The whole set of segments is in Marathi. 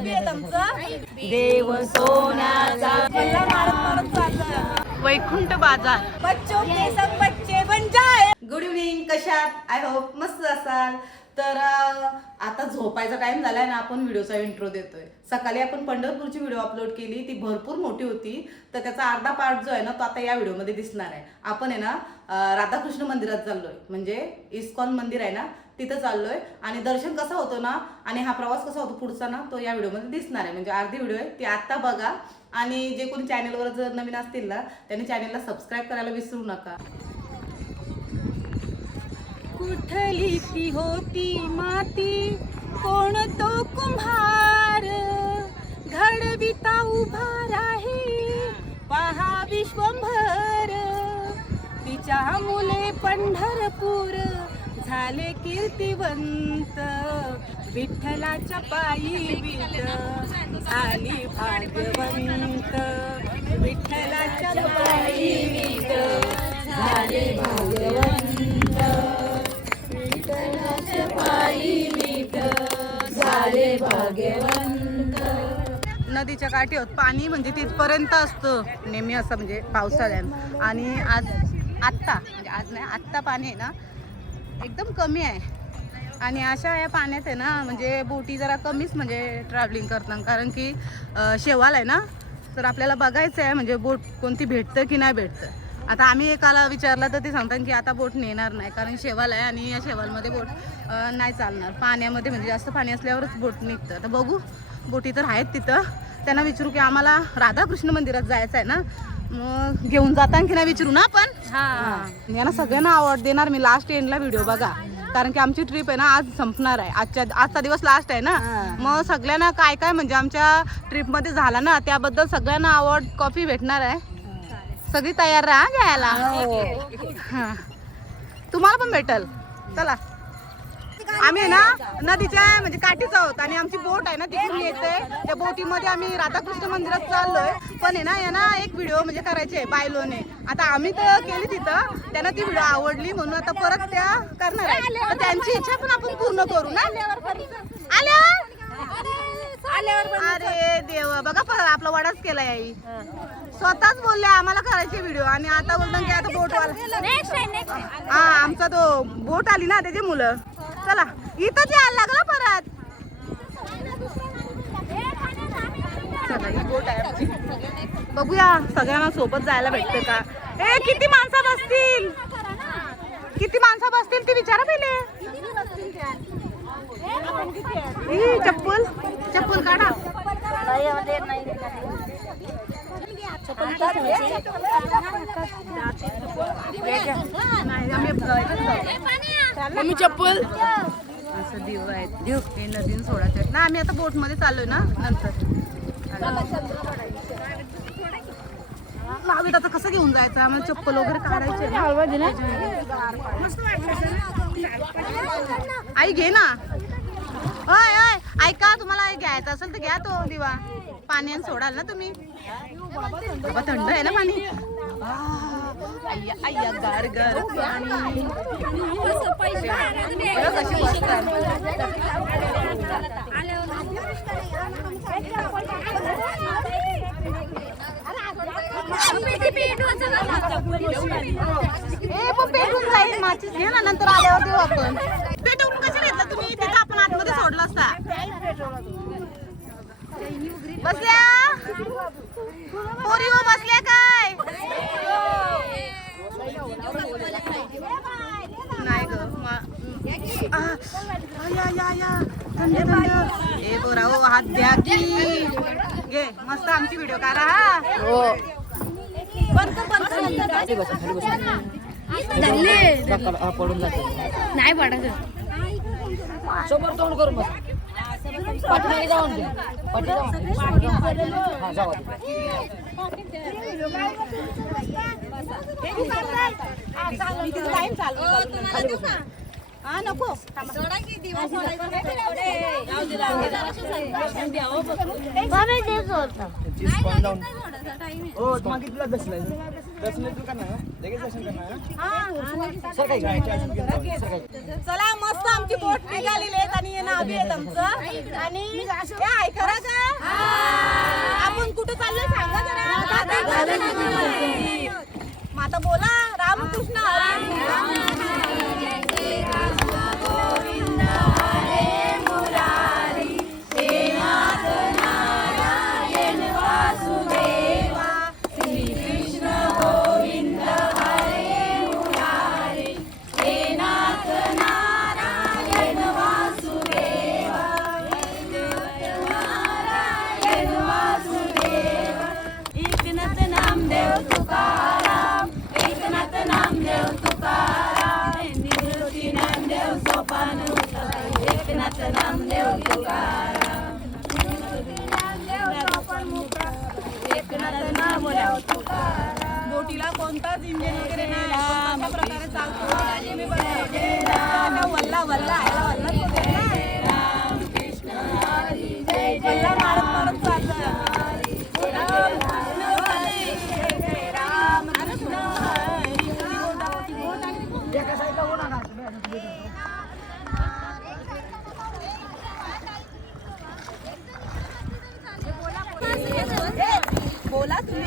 नाभी आहे तुमचं देव सोन्याचा वैकुंठ बाजार. बच्चों के संग बच्चे बन जाए. गुड इव्हनिंग, कशात? आय होप मस्त असाल. तर आता झोपायचा टाइम झालाय ना, आपण व्हिडिओचा इंट्रो देतोय. सकाळी आपण पंढरपूरची व्हिडिओ अपलोड केली, ती भरपूर मोठी होती, तर त्याचा अर्धा पार्ट जो आहे ना तो आता या व्हिडिओमध्ये दिसणार आहे. आपण आहे ना राधाकृष्ण मंदिरात चाललोय, म्हणजे इस्कॉन मंदिर आहे ना तिथं चाललोय. आणि दर्शन कसं होतं ना आणि हा प्रवास कसा होतो पुढचा ना तो या व्हिडिओमध्ये दिसणार आहे. म्हणजे अर्धी व्हिडिओ आहे ती आता बघा. आणि जे कोणी चॅनलवर जर नवीन असतील ना त्यांनी चॅनलला सबस्क्राईब करायला विसरू नका. कुठली ती होती माती, कोण तो कुंभार, घडविता उभा राही पहा विश्वंभर. तिच्या मुले पंढरपूर झाले कीर्तिवंत, विठ्ठलाच्या पायी विट झाली भाग्यवंत, विठ्ठलाच्या पायी विट झाले भाग्यवंत, विठ्ठलाच्या पायी विट झाले भाग्यवंत. नदीच्या काठी होत पाणी म्हणजे तिथपर्यंत असतं नेहमी असं, म्हणजे पावसाळ्यात. आणि आत्ता पाणी आहे ना एकदम कमी आहे. आणि अशा या पाण्यात आहे ना म्हणजे बोटी जरा कमीच म्हणजे ट्रॅव्हलिंग करतात, कारण की शेवाल आहे ना, तर आपल्याला बघायचं आहे म्हणजे बोट कोणती भेटतं की नाही भेटतं. आता आम्ही एकाला विचारलं तर ते सांगतात की आता बोट नेणार नाही, कारण शेवाल आहे आणि या शेवालमध्ये बोट नाही चालणार. पाण्यामध्ये म्हणजे जास्त पाणी असल्यावरच बोट निघतं. तर बघू, बोटी तर आहेत तिथं. त्यांना विचारू की आम्हाला राधाकृष्ण मंदिरात जायचं आहे ना, मग घेऊन जाताना की नाही विचारू ना आपण. हां, यांना सगळ्यांना आवड देणार मी. लास्ट एंडला व्हिडिओ बघा, कारण की आमची ट्रिप आहे ना आज संपणार आहे. आजचा दिवस लास्ट आहे ना, मग सगळ्यांना काय काय म्हणजे आमच्या ट्रिपमध्ये झाला ना त्याबद्दल सगळ्यांना आवड कॉफी भेटणार आहे. सगळी तयार राहा घ्यायला. हां, तुम्हाला पण भेटल. चला, आम्ही ना नदीच्या म्हणजे काठीच आहोत आणि आमची बोट आहे ना तिकडून येते. त्या बोटीमध्ये आम्ही राधाकृष्ण मंदिरात चाललोय. पण आहे ना यांना एक व्हिडिओ म्हणजे करायची आहे बायलोने. आता आम्ही तर केली तिथं, त्यांना ती व्हिडिओ आवडली म्हणून आता परत त्या करणार आहे. तर त्यांची इच्छा पण आपण पूर्ण करू ना आल्यावर. अरे देवा, बघा परत आपला वडाच केला आई. स्वतःच बोलले आम्हाला करायचे व्हिडिओ आणि आता बोलतात की आता बोटवाला. हा, आमचा तो बोट आली ना त्याची मुलं. चला, इथंच यायला लागला परत. चला, ही बोट आहे आमची. बघूया सगळ्यांना सोबत जायला भेटते का. किती माणसं बसतील, किती माणसं बसतील ती विचारा पहिले. चप्पल चप्पल काढा. मम्मी चप्पल असं देव आहेत. हे नदीन सोडायचं ना. आम्ही आता बोट मध्ये चाललोय ना नंतर. नावीत आता कसं घेऊन जायचं, आम्हाला चप्पल वगैरे काढायचे. आई घे ना. अय अय ऐका, तुम्हाला घ्यायचं असेल तर घ्या तो दिवा. पाण्याने सोडाल ना तुम्ही. बाबा थंड आहे ना पाणी. अय्या अय्या गार गार पाणी. कशी मस्त पेटून जाईल. माचीस घे ना, नंतर आल्यावर देऊ आपण. पेटवून कशा घेतलं तुम्ही? तिथं आपण आतमध्ये सोडलं असता. बसल्या पोरी हो, बसल्या काय नाही ग. थंड थंड. ए बोरा हो, हात द्या की. घे मस्त आमची व्हिडिओ काढा. नाही पडायचं. सोबत तोंड करून बस. पाठीमागे जाऊन घे. हा नको चला मस्त आमची बोट निघालेली आहेत आणि नाभी आहेत आमचं आणि काय करा काय नामदेव तुकाराम एकनाथ नामदेव तुकाराम बोटीला कोणताच इंजिन वगैरे नाही अशा प्रकारे चालतो वल्ला वल्ला आयला वल्ला मारत मारत चाललं एका साईडला होणार ना बोला तुम्ही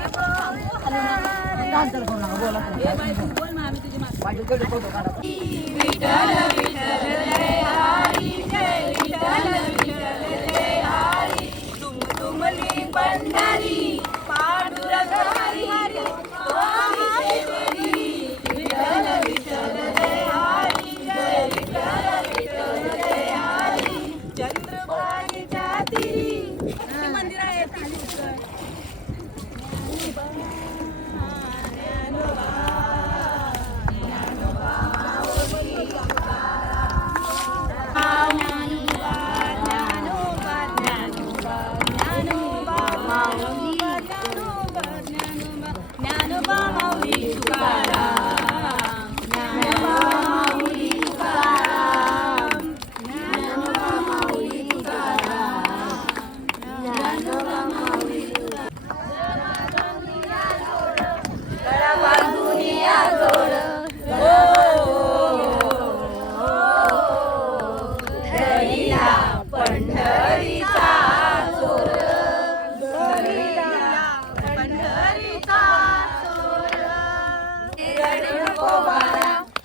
डान्स तर करू नका बोला बोल मग आम्ही तुझी मागं. माझ्याकडे फोटो काढा तुमली पंढरी पांडुरंग हरी हरी विठ्ठल विठ्ठल जय हरी जय विठ्ठल विठ्ठल जय हरी चंद्रभागेच्या तीरी मंदिर आहे ज्ञानोबा माऊली तुकाराम ज्ञानोबा माऊली तुकाराम ज्ञानोबा माऊली तुकाराम ज्ञानोबा माऊली गळा बांधून या जोड धरिला पंढरीचा चोर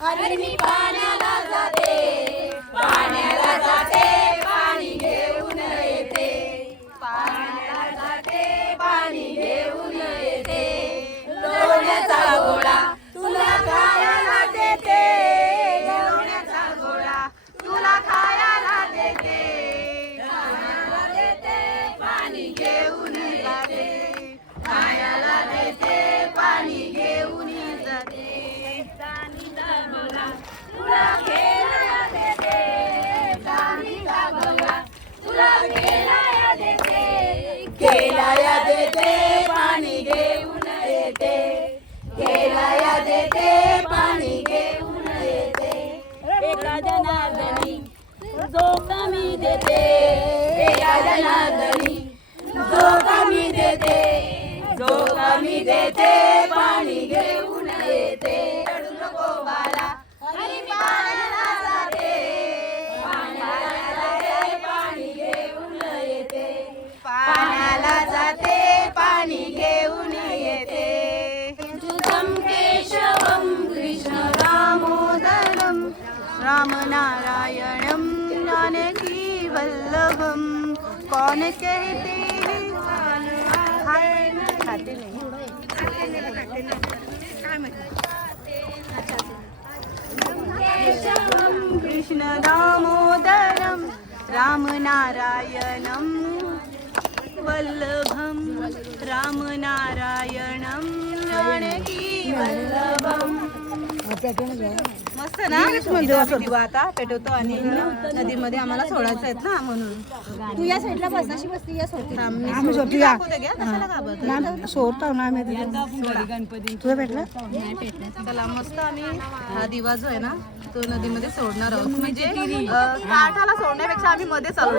अरे मी पाण्याला जाते पाणी घेऊन येते पाण्याला जाते पाणी घेऊन येते लोण्याचा गोळा तुला खायला देते लोण्याचा गोळा तुला खायला देते खायला देते पाणी घेऊन जाते खायला देते पाणी घेऊन जाते तुला खेळायला देते चांदीचा गंगा तुला खेळायला देते खेळायला देते पाणी घेऊन येते खेळायला देते पाणी घेऊन येते एका जनार्दनी जो कमी देते एका जनार्दनी जो कमी देते जो कमी देते पाणी घेऊन येते रडू नको बाळा अरे पाण्याला जाते पाणी घेऊन येते पाण्याला जाते पाणी घेऊन येते तुझं केशवं कृष्ण दामोदरं रामनारायणं जानकी वल्लभं कौन कहते हैं खाते नहीं केशवं कृष्ण दामोदरं रामनारायणं वल्लभं रामनारायणं जानकी वल्लभं मस्त ना म्हणजे दिवा आता पेटवतो आणि नदीमध्ये आम्हाला सोडायचं आहेत ना म्हणून तू या साईडला बस अशी बसती या सोडती आम्ही सोडतो ना आम्ही तुझं भेटलं चला मस्त आम्ही हा दिवा जो आहे ना तो नदीमध्ये सोडणार आहोत म्हणजे काठाला सोडण्यापेक्षा आम्ही मध्ये चालू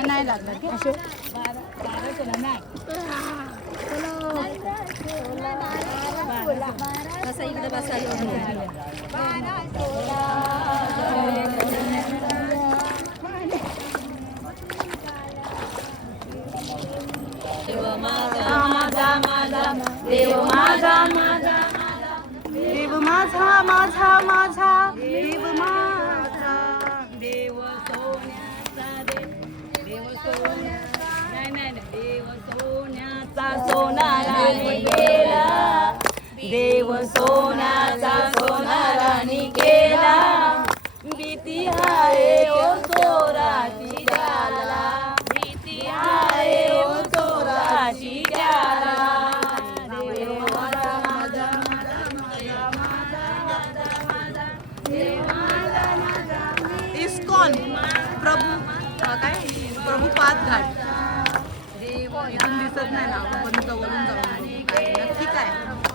नाही लागला कसं इकडे बसायला देव माझा माझा देव माझा माझा देव माझा माझा माझा देव माझा देव सोन्याचा देव सोन्याचा नाही देव सोन्याचा सोनाराने केला देव सोन्याचा सोनाराने केला भीती प्रभुपाद घाट. इथून दिसत नाही ना, आपण जवळून जाऊन नक्की काय.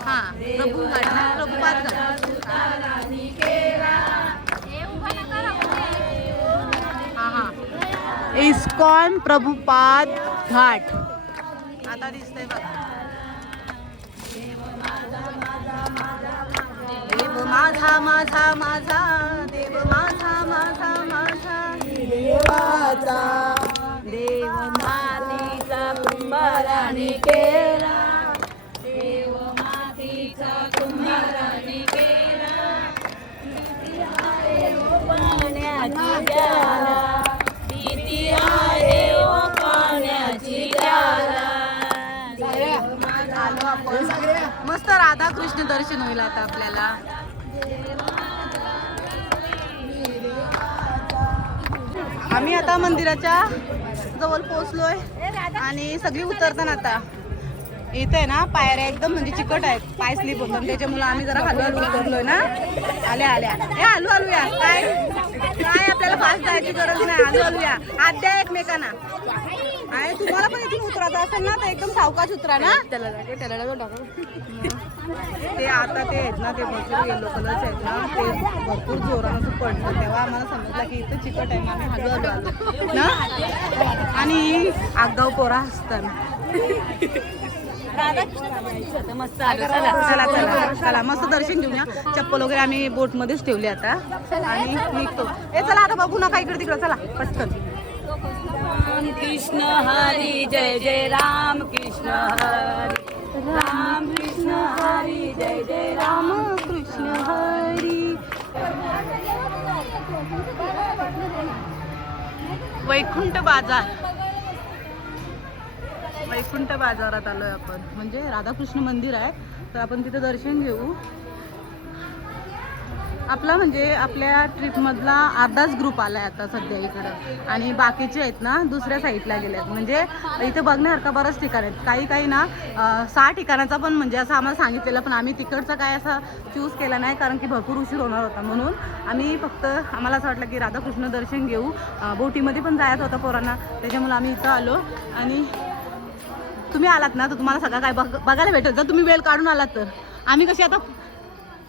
हा, प्रभू घाट ना, प्रभुपाद घाट. हा हा, इस्कॉन प्रभुपाद घाट आता दिसतंय बघा. देव माझा माझा माझा, देव माझा माझा माझा, देवाचा देव मातीचा कुंभाराने केला, देव मातीचा कुंभाराने केला, पाण्याची प्याला, किती आहे ओ पाण्याची प्याला. आलो आपण. मस्त राधाकृष्ण दर्शन होईल आता आपल्याला. आम्ही आता मंदिराच्या जवळ पोहोचलोय आणि सगळी उतरताना आता इथे आहे ना पायऱ्या एकदम म्हणजे चिकट आहेत, पाय स्लिप होतात, त्याच्यामुळे आम्ही जरा हलू उतरलोय ना. आल्या आल्या ए हलू या. काय काय आपल्याला फास्ट जायची गरज नाही, हलू या. हात द्या एकमेकांना. आणि तुम्हाला पण इथून उतरायचं असेल ना तर एकदम सावकाश उतरा ना. ते आता ते आहेत ना, ते भरपूर येलो कलरचे आहेत ना, ते भरपूर जोरानं पडलं, तेव्हा आम्हाला समजलं की इथं चिकट आहे ना, आम्ही हलू आलो ना. आणि आगाऊ पोरा असताना मस्त आलं. चला चला चला, मस्त दर्शन घेऊया. चप्पल वगैरे आम्ही बोट मध्येच ठेवली आता आणि निघतो. ए चला आता बघू नका इकडे तिकडे, चला पटकन. कृष्ण हरी जय जय राम कृष्ण हरी, राम कृष्ण हरी जय जय राम कृष्ण हरी. वैकुंठ बाजार, वैकुंठ बाजारात आलोय आपण. म्हणजे राधाकृष्ण मंदिर आहे, तर आपण तिथे दर्शन घेऊ. आपला म्हणजे आपल्या ट्रिपमधला अर्धाच ग्रुप आला आहे आता सध्या इकडं, आणि बाकीचे आहेत ना दुसऱ्या साईडला गेले आहेत. म्हणजे इथे बघण्यासारखं बरंच ठिकाण आहेत. काही ना 6 ठिकाणाचा पण म्हणजे असं आम्हाला सांगितलेलं, पण आम्ही तिकडचा काय असा चूज केला नाही, कारण की भरपूर उशीर होणार होता. म्हणून आम्ही फक्त आम्हाला असं वाटलं की राधाकृष्ण दर्शन घेऊ. बोटीमध्ये पण जायचं होतं पोरांना, त्याच्यामुळे आम्ही इथं आलो. आणि तुम्ही आलात ना तर तुम्हाला सगळं काय बघायला भेटेल, जर तुम्ही वेळ काढून आलात तर. आम्ही कसे आता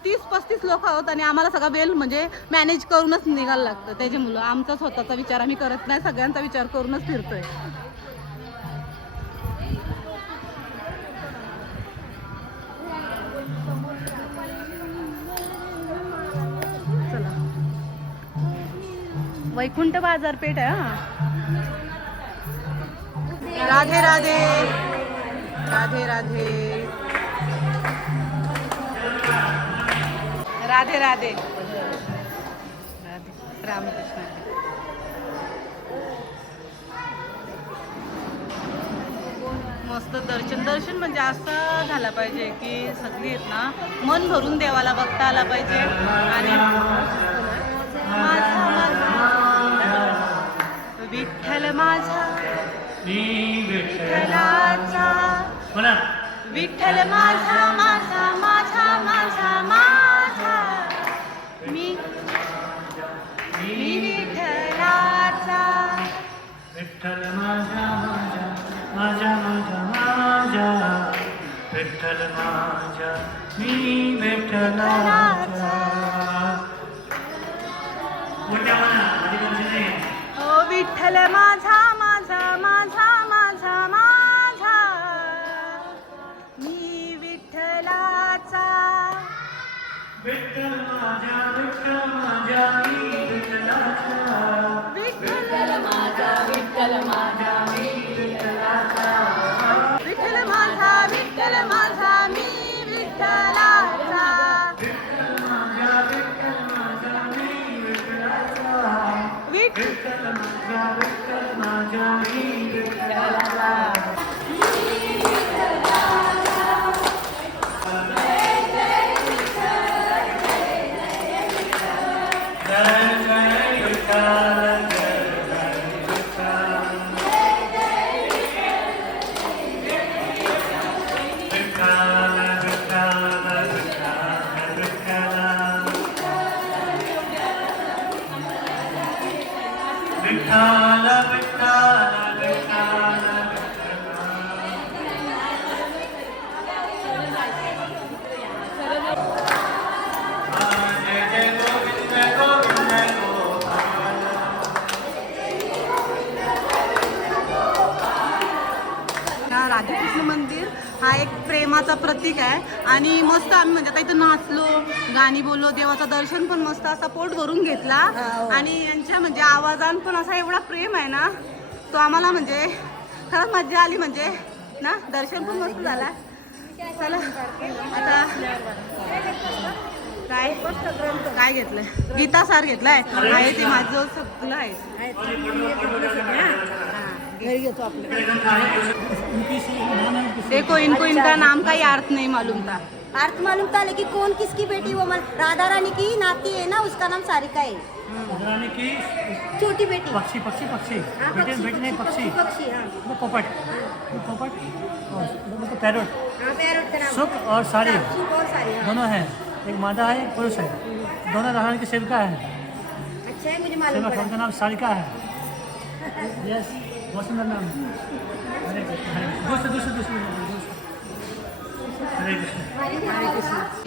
30-35 लोक आहोत आणि आम्हाला सगळा वेळ म्हणजे मॅनेज करूनच निघायला लागतं. त्याच्यामुळं आमचा स्वतःचा विचार आम्ही करत नाही, सगळ्यांचा विचार करूनच फिरतोय. चला, वैकुंठ बाजारपेठ आहे. राधे राधे राधे राधे राधे राधे रामकृष्ण. मस्त दर्शन म्हणजे असं झालं पाहिजे की सगळी आहेत ना मन भरून देवाला बघता आला पाहिजे. आणि विठ्ठल माझा विठ्ठलाचा, विठ्ठल माझा माझा माझा माझा माझा, मी विठ्ठलाचा, विठ्ठल माझा माझा माझा माझा माझा, विठ्ठल माझा मी विठ्ठलाचा. ओ विठ्ठल माझा माझा माझा माझा माझा, मी विठ्ठलाचा, विठ्ठल माझा विठ्ठल माझा मी विठ्ठलाचा, विठ्ठल माझा विठ्ठल माझा मी विठ्ठलाचा, विठ्ठल माझा विठ्ठल माझा मी विठ्ठलाचा, विठ्ठल माझा विठ्ठल माझा मी विठ्ठलाचा, विठ्ठल माझा विठ्ठल माझा मी विठ्ठलाचा. विठ्ठल विठ्ठल हा एक प्रेमाचा प्रतीक आहे. आणि मस्त आम्ही म्हणजे आता इथं नाचलो, गाणी बोललो, देवाचं दर्शन पण मस्त असा पोट भरून घेतला. आणि यांच्या म्हणजे आवाजान पण असा एवढा प्रेम आहे ना, तो आम्हाला म्हणजे खरंच मज्जा आली. म्हणजे ना दर्शन पण मस्त झाला. चला आता काय घेतलंय? गीता सार घेतलाय. आहे ते माझं सगळं आहे. घरी घेतो आपलं. देखो इनको इनका नाम का ही अर्थ नहीं मालूम था. अर्थ मालूम था लेकिन कौन किसकी बेटी वो राधा रानी की नाती है ना, उसका नाम सारिका है. रानी की छोटी बेटी. पक्षी पक्षी पक्षी हाँ, बेटे बेटे नहीं पक्षी पक्षी हाँ. वो पोपट वो पैरोट हाँ, पैरोट का नाम. सुख और साड़ी सुख और सारी. हाँ. दोनों हैं. एक मादा है एक पुरुष है. दोनों रानी की सेविका है. अच्छा है, मुझे मालूम सेविका पड़ा. उनका नाम सारिका है. यस बहुत सुंदर नाम है. हरे कृष्ण. दूसरे दूसरे हरे कृष्ण.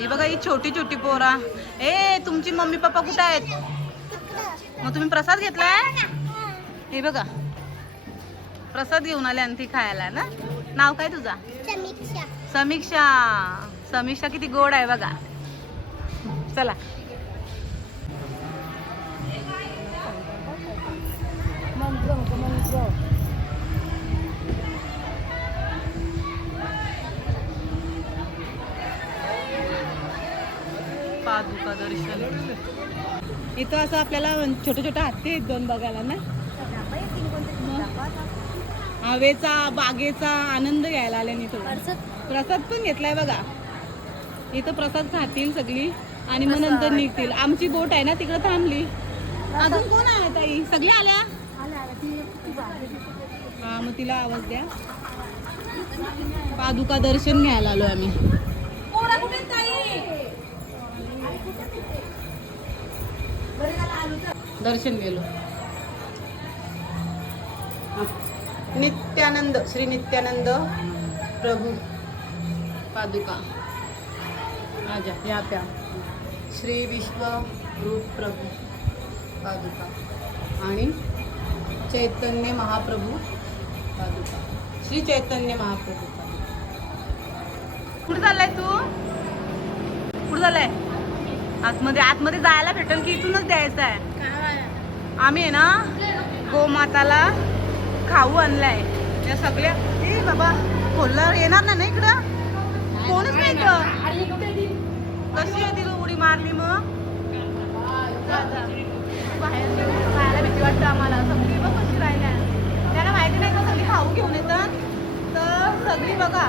हे बघा ही छोटी छोटी पोरा. ए तुमची मम्मी पप्पा कुठे आहेत? मग तुम्ही प्रसाद घेतलाय? हे बघा प्रसाद घेऊन आले आणि ती खायला ना. नाव काय तुझा? समीक्षा. समीक्षा किती गोड आहे बघा. चला पादुका दर्शन. इथं असं आपल्याला छोटे छोटे हत्ती आहेत दोन बघायला ना. हवेचा बागेचा आनंद घ्यायला आले मी थोडा. प्रसाद पण घेतलाय बघा. इथं प्रसाद खातील सगळी आणि मग नंतर निघतील. आमची बोट आहे ना तिकडे थांबली. अजून कोण आहे ताई? सगळी आल्या? हा मग तिला आवाज द्या. पादुका दर्शन घ्यायला आलो आम्ही. दर्शन गेलो. नित्यानंद श्री नित्यानंद प्रभू पादुका आजा या प्या. श्री विश्व रूप प्रभू पादुका आणि चैतन्य महाप्रभू पादुका. श्री चैतन्य महाप्रभू पादुका. कुठे चाललाय तू? कुठे चाललाय? आतमध्ये आतमध्ये जायला भेटेल की इथूनच द्यायचं आहे? आम्ही आहे ना गोमाताला खाऊ आणलाय. या सगळ्या ए बाबा खोलला येणार ना इकडं कोणच नाही इथं. कशी आहे तिला उडी मारली मग? बाहेर जायला भीती वाटतं आम्हाला. सगळी बघ कशी राहिल्या. त्यांना माहिती नाही का सगळी खाऊ घेऊन येतात तर सगळी बघा.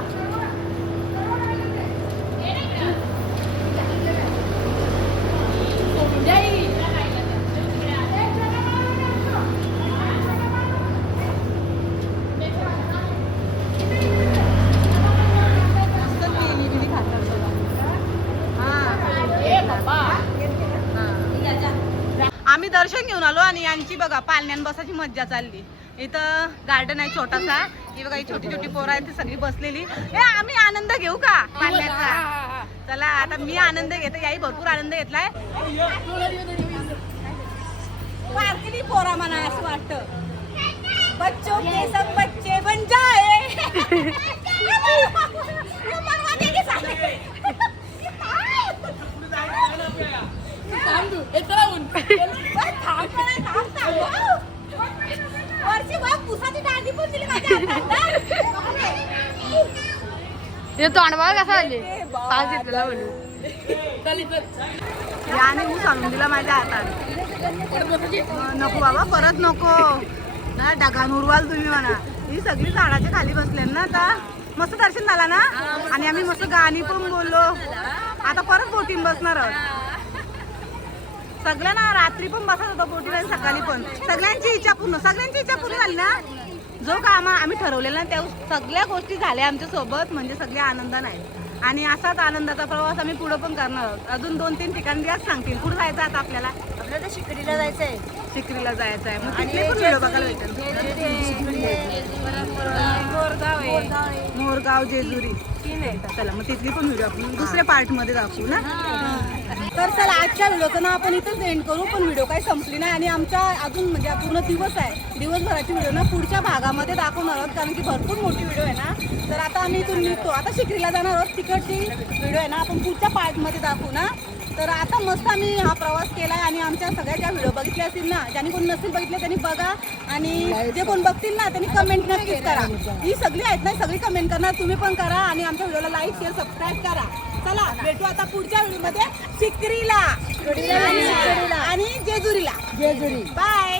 आम्ही दर्शन घेऊन आलो आणि यांची बघा पालण्यान बसायची मज्जा चालली. इथं गार्डन आहे छोटासा. ही बघा ही छोटी छोटी पोरं आहेत ती सगळी बसलेली. आम्ही आनंद घेऊ का पालण्याचा? चला आता मी आनंद घेते. याही भरपूर आनंद घेतलाय. पार्किली पोरा म्हणा असं वाटतं. बच्चों के सब बच्चे बन जाए. तोंडवाळ कसा आले पाच घेतलेला याने ऊस आणून दिला माझ्या हातात. नको बाबा परत नको ना. ढगान उरवाल तुम्ही म्हणा. ही सगळी झाडाच्या खाली बसले ना. आता मस्त दर्शन झाला ना आणि आम्ही मस्त गाणी पण बोललो. आता परत बोटीन बसणार आहोत. सगळ्यांना रात्री पण बसत होतं बोटीला आणि सकाळी पण. सगळ्यांची इच्छा पूर्ण झाली ना. जो का आम्ही ठरवलेलं ना त्या सगळ्या गोष्टी झाल्या आमच्या सोबत. म्हणजे सगळ्या आनंदाने आहेत. आणि असाच आनंदाचा प्रवास आम्ही पुढे पण करणार आहोत. अजून 2-3 ठिकाणी द्याच सांगतील. कुठं जायचं आता आपल्याला? आपल्याला शिकडीला जायचंय. शिकरीला जायचं आहे. मग तिथले पण व्हिडिओ बघायला भेटेल. मोरगाव जेजुरी. चला मग तिथली पण व्हिडिओ आपण दुसऱ्या पार्ट मध्ये दाखवू ना. तर चला आजच्या व्हिडिओचं ना आपण इथंच एंड करू, पण व्हिडिओ काही संपली नाही आणि आमचा अजून म्हणजे पूर्ण दिवस आहे, दिवसभराची व्हिडिओ ना पुढच्या भागामध्ये दाखवणार आहोत, कारण की भरपूर मोठी व्हिडिओ आहे ना. तर आता आम्ही इथून निघतो, आता शिकरीला जाणार आहोत, तिकडची व्हिडिओ आहे ना आपण पुढच्या पार्टमध्ये दाखवू ना. तर आता मस्त आम्ही हा प्रवास केला आहे आणि आमच्या सगळ्या ज्या व्हिडिओ बघितले असतील ना, ज्यांनी कोण नसेल बघितले त्यांनी बघा आणि जे कोण बघतील ना त्यांनी कमेंट नक्कीच करा. ही सगळी आहेत ना, सगळी कमेंट करणार, तुम्ही पण करा आणि आमच्या व्हिडिओला लाईक शेअर सबस्क्राईब करा. चला भेटू आता पुढच्या व्हिडिओमध्ये शिकरीला आणि जेजुरीला. बाय.